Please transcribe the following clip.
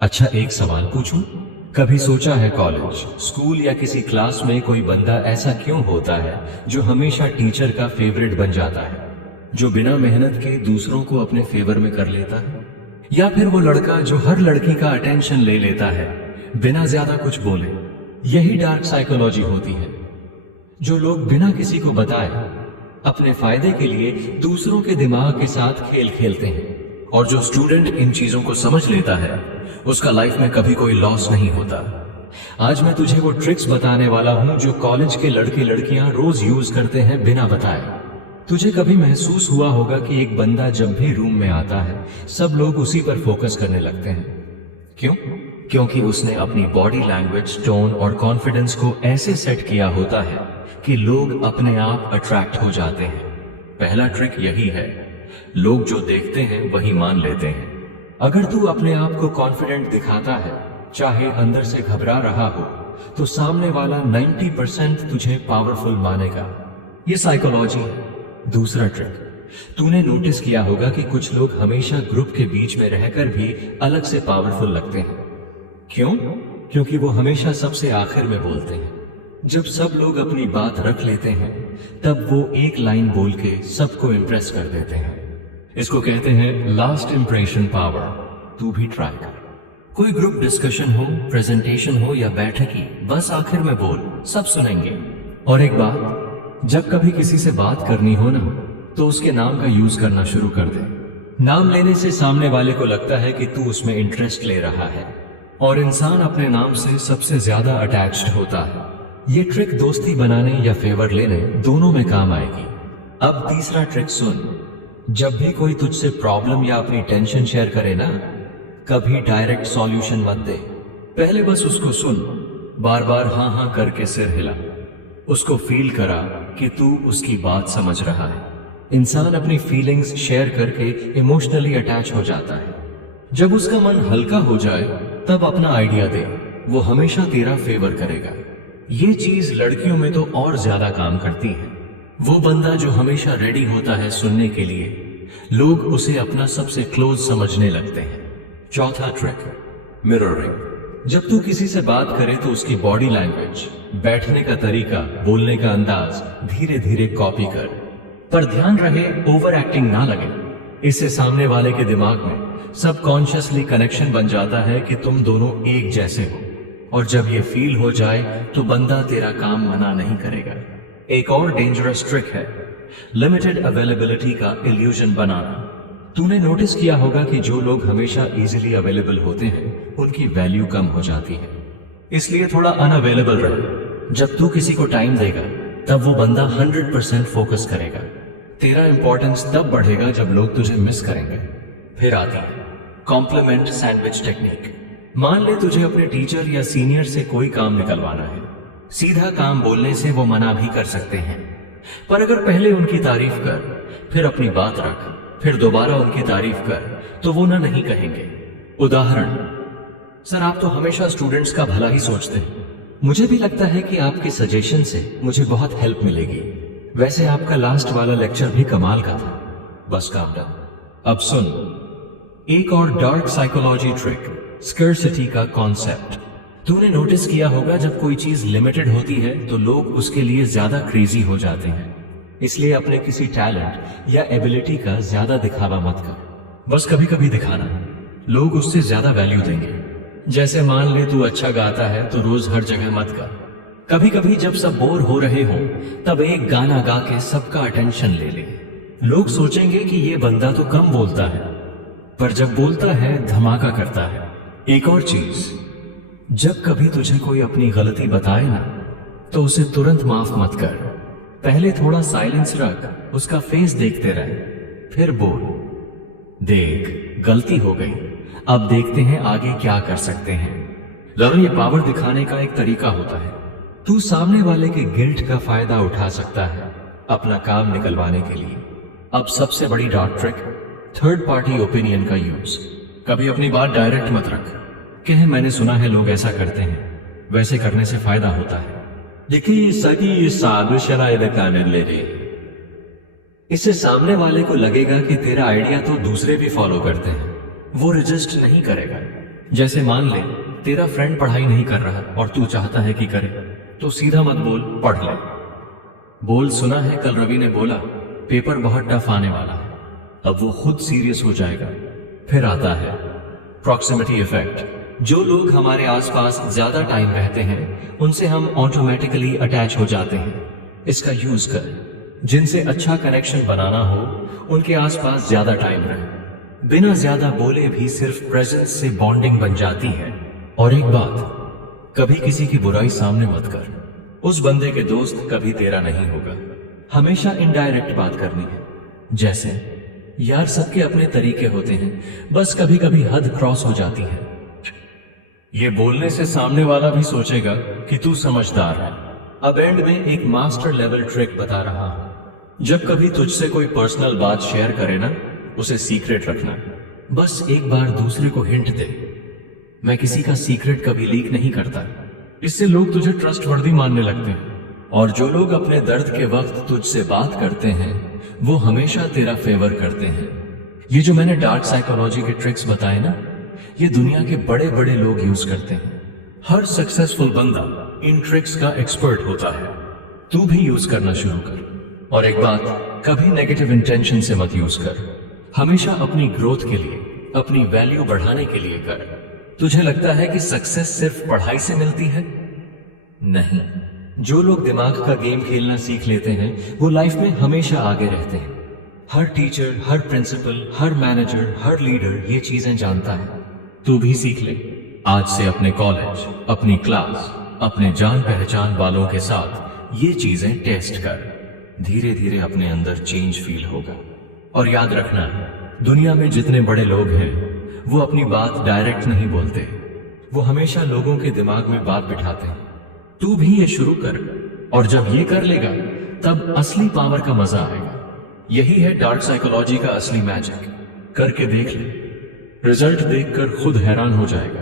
अच्छा, एक सवाल पूछूं? कभी सोचा है कॉलेज, स्कूल या किसी क्लास में कोई बंदा ऐसा क्यों होता है जो हमेशा टीचर का फेवरेट बन जाता है, जो बिना मेहनत के दूसरों को अपने फेवर में कर लेता है? या फिर वो लड़का जो हर लड़की का अटेंशन ले लेता है बिना ज्यादा कुछ बोले? यही डार्क साइकोलॉजी होती है। जो लोग बिना किसी को बताए अपने फायदे के लिए दूसरों के दिमाग के साथ खेल खेलते हैं, और जो स्टूडेंट इन चीजों को समझ लेता है उसका लाइफ में कभी कोई लॉस नहीं होता। आज मैं तुझे वो ट्रिक्स बताने वाला हूं जो कॉलेज के लड़के लड़कियां रोज यूज करते हैं बिना बताए। तुझे कभी महसूस हुआ होगा कि एक बंदा जब भी रूम में आता है सब लोग उसी पर फोकस करने लगते हैं। क्यों? क्योंकि उसने अपनी बॉडी लैंग्वेज, टोन और कॉन्फिडेंस को ऐसे सेट किया होता है कि लोग अपने आप अट्रैक्ट हो जाते हैं। पहला ट्रिक यही है, लोग जो देखते हैं वही मान लेते हैं। अगर तू अपने आप को कॉन्फिडेंट दिखाता है, चाहे अंदर से घबरा रहा हो, तो सामने वाला 90% तुझे पावरफुल मानेगा। ये साइकोलॉजी है। दूसरा ट्रिक, तूने नोटिस किया होगा कि कुछ लोग हमेशा ग्रुप के बीच में रहकर भी अलग से पावरफुल लगते हैं। क्यों? क्योंकि वो हमेशा सबसे आखिर में बोलते हैं। जब सब लोग अपनी बात रख लेते हैं तब वो एक लाइन बोल के सबको इंप्रेस कर देते हैं। इसको कहते हैं लास्ट इंप्रेशन पावर। तू भी ट्राई कर। कोई ग्रुप डिस्कशन हो, प्रेजेंटेशन हो या बैठक ही, बस आखिर में बोल, सब सुनेंगे। और एक बात, जब कभी किसी से बात करनी हो ना, तो उसके नाम का यूज करना शुरू कर दे। नाम लेने से सामने वाले को लगता है कि तू उसमें इंटरेस्ट ले रहा है, और इंसान अपने नाम से सबसे ज्यादा अटैच्ड होता है। ये ट्रिक दोस्ती बनाने या फेवर लेने दोनों में काम आएगी। अब तीसरा ट्रिक सुन। जब भी कोई तुझसे प्रॉब्लम या अपनी टेंशन शेयर करे ना, कभी डायरेक्ट सॉल्यूशन मत दे। पहले बस उसको सुन, बार बार हाँ हाँ करके सिर हिला, उसको फील करा कि तू उसकी बात समझ रहा है। इंसान अपनी फीलिंग्स शेयर करके इमोशनली अटैच हो जाता है। जब उसका मन हल्का हो जाए तब अपना आइडिया दे, वो हमेशा तेरा फेवर करेगा। ये चीज लड़कियों में तो और ज्यादा काम करती है। वो बंदा जो हमेशा रेडी होता है सुनने के लिए, लोग उसे अपना सबसे क्लोज समझने लगते हैं। चौथा ट्रिक, मिररिंग। जब तू किसी से बात करे तो उसकी बॉडी लैंग्वेज, बैठने का तरीका, बोलने का अंदाज धीरे धीरे कॉपी कर, पर ध्यान रहे ओवर एक्टिंग ना लगे। इससे सामने वाले के दिमाग में सबकॉन्शियसली कनेक्शन बन जाता है कि तुम दोनों एक जैसे हो, और जब ये फील हो जाए तो बंदा तेरा काम मना नहीं करेगा। एक और डेंजरस ट्रिक है लिमिटेड अवेलेबिलिटी का इल्यूजन बनाना। तूने नोटिस किया होगा कि जो लोग हमेशा इजीली अवेलेबल होते हैं उनकी वैल्यू कम हो जाती है। इसलिए थोड़ा अनअवेलेबल रहे। जब तू किसी को टाइम देगा तब वो बंदा 100% फोकस करेगा। तेरा इंपॉर्टेंस तब बढ़ेगा जब लोग तुझे मिस करेंगे। फिर आती है कॉम्प्लीमेंट सैंडविच टेक्निक। मान ले तुझे अपने टीचर या सीनियर से कोई काम निकलवाना है। सीधा काम बोलने से वो मना भी कर सकते हैं, पर अगर पहले उनकी तारीफ कर, फिर अपनी बात रख, फिर दोबारा उनकी तारीफ कर, तो वो ना नहीं कहेंगे। उदाहरण, सर आप तो हमेशा स्टूडेंट्स का भला ही सोचते हैं। मुझे भी लगता है कि आपके सजेशन से मुझे बहुत हेल्प मिलेगी। वैसे आपका लास्ट वाला लेक्चर भी कमाल का था। बस काम डाउन। अब सुन, एक और डार्क साइकोलॉजी ट्रिक, स्कर्सिटी का कॉन्सेप्ट। तूने नोटिस किया होगा जब कोई चीज लिमिटेड होती है तो लोग उसके लिए ज्यादा क्रेजी हो जाते हैं। इसलिए अपने किसी टैलेंट या एबिलिटी का ज्यादा दिखावा मत कर। बस कभी कभी दिखाना, लोग उससे ज्यादा वैल्यू देंगे। जैसे मान ले तू अच्छा गाता है तो रोज हर जगह मत गा। कभी कभी जब सब बोर हो रहे हो तब एक गाना गा के सबका अटेंशन ले ले। लोग सोचेंगे कि ये बंदा तो कम बोलता है, पर जब बोलता है धमाका करता है। एक और चीज, जब कभी तुझे कोई अपनी गलती बताए ना, तो उसे तुरंत माफ मत कर। पहले थोड़ा साइलेंस रख, उसका फेस देखते रहे, फिर बोल, देख गलती हो गई, अब देखते हैं आगे क्या कर सकते हैं। लड़ो, ये पावर दिखाने का एक तरीका होता है। तू सामने वाले के गिल्ट का फायदा उठा सकता है अपना काम निकलवाने के लिए। अब सबसे बड़ी dark trick, third party opinion का यूज। कभी अपनी बात डायरेक्ट मत रख। कहे मैंने सुना है लोग ऐसा करते हैं, वैसे करने से फायदा होता है। देखिए सगी ले रहे, इससे सामने वाले को लगेगा कि तेरा आइडिया तो दूसरे भी फॉलो करते हैं, वो रजिस्ट नहीं करेगा। जैसे मान ले तेरा फ्रेंड पढ़ाई नहीं कर रहा और तू चाहता है कि करे, तो सीधा मत बोल पढ़ ले। बोल सुना है कल रवि ने बोला पेपर बहुत टफ आने वाला है। अब वो खुद सीरियस हो जाएगा। फिर आता है प्रॉक्सिमिटी इफेक्ट। जो लोग हमारे आसपास ज्यादा टाइम रहते हैं उनसे हम ऑटोमेटिकली अटैच हो जाते हैं। इसका यूज कर। जिनसे अच्छा कनेक्शन बनाना हो उनके आसपास ज्यादा टाइम रहे। बिना ज्यादा बोले भी सिर्फ प्रेजेंस से बॉन्डिंग बन जाती है। और एक बात, कभी किसी की बुराई सामने मत कर। उस बंदे के दोस्त कभी तेरा नहीं होगा। हमेशा इनडायरेक्ट बात करनी है। जैसे यार सबके अपने तरीके होते हैं, बस कभी कभी हद क्रॉस हो जाती है। ये बोलने से सामने वाला भी सोचेगा कि तू समझदार है। अब एंड में एक मास्टर लेवल ट्रिक बता रहा हूं। जब कभी तुझसे कोई पर्सनल बात शेयर करे ना, उसे सीक्रेट रखना। बस एक बार दूसरे को हिंट दे, मैं किसी का सीक्रेट कभी लीक नहीं करता। इससे लोग तुझे ट्रस्टवर्दी मानने लगते हैं। और जो लोग अपने दर्द के वक्त तुझसे बात करते हैं वो हमेशा तेरा फेवर करते हैं। ये जो मैंने डार्क साइकोलॉजी के ट्रिक्स बताए ना, ये दुनिया के बड़े बड़े लोग यूज करते हैं। हर सक्सेसफुल बंदा इन ट्रिक्स का एक्सपर्ट होता है। तू भी यूज करना शुरू कर। और एक बात, कभी नेगेटिव इंटेंशन से मत यूज कर। हमेशा अपनी ग्रोथ के लिए, अपनी वैल्यू बढ़ाने के लिए कर। तुझे लगता है कि सक्सेस सिर्फ पढ़ाई से मिलती है? नहीं। जो लोग दिमाग का गेम खेलना सीख लेते हैं वो लाइफ में हमेशा आगे रहते हैं। हर टीचर, हर प्रिंसिपल, हर मैनेजर, हर लीडर ये चीजें जानता है। तू भी सीख ले। आज से अपने कॉलेज, अपनी क्लास, अपने जान पहचान वालों के साथ ये चीजें टेस्ट कर। धीरे धीरे अपने अंदर चेंज फील होगा। और याद रखना, दुनिया में जितने बड़े लोग हैं वो अपनी बात डायरेक्ट नहीं बोलते। वो हमेशा लोगों के दिमाग में बात बिठाते हैं। तू भी ये शुरू कर, और जब ये कर लेगा तब असली पावर का मजा आएगा। यही है डार्क साइकोलॉजी का असली मैजिक। करके देख ले, रिजल्ट देखकर खुद हैरान हो जाएगा।